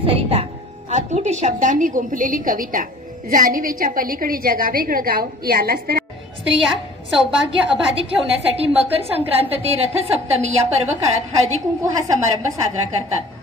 सरिता, अतूट शब्दांनी गुंफलेली कविता, जाणीवेच्या पलीकडे जगावेगळं गाव, यालाच तर स्त्रिया सौभाग्य अबाधित ठेवण्यासाठी मकर संक्रांत ते रथसप्तमी या पर्व काळात हळदी कुंकू हा समारंभ साजरा करतात।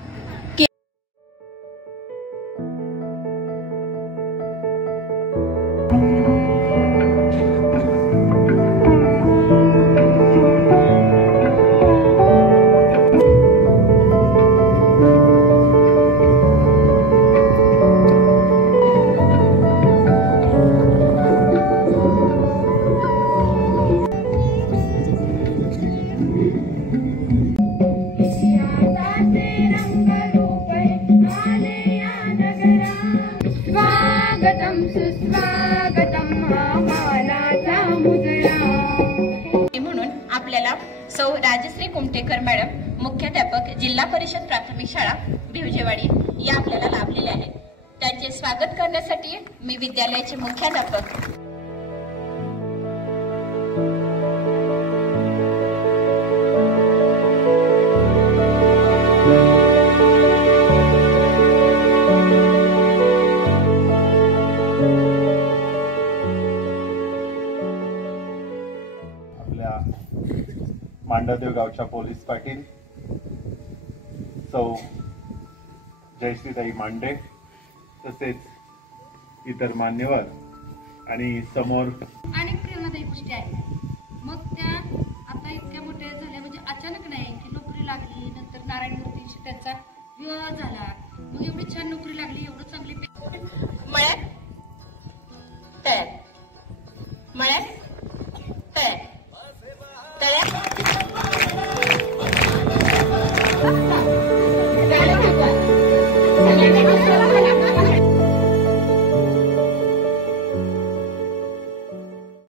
म्हणून आपल्याला सौ राजश्री कुमटेकर मॅडम, मुख्याध्यापक, जिल्हा परिषद प्राथमिक शाळा भिवजेवाडी या आपल्याला लाभलेल्या आहेत। त्यांचे स्वागत करण्यासाठी मी विद्यालयाचे मुख्याध्यापक मांडदेव गावच्या पोलीस पाटील सौ जयश्रीताई मांडे, तसेच इतर मान्यवर आणि समोर अनेक प्रेरणादायी गोष्टी आहेत। मग त्या आता इतक्या मोठ्या झाल्या, म्हणजे अचानक नाही की नोकरी लागली, नंतर नारायण मूर्तींशी त्यांचा विवाह झाला, मग एवढी छान नोकरी लागली, एवढं चांगली मळ्यात तयार, मळ्यात तयार, तळ्यात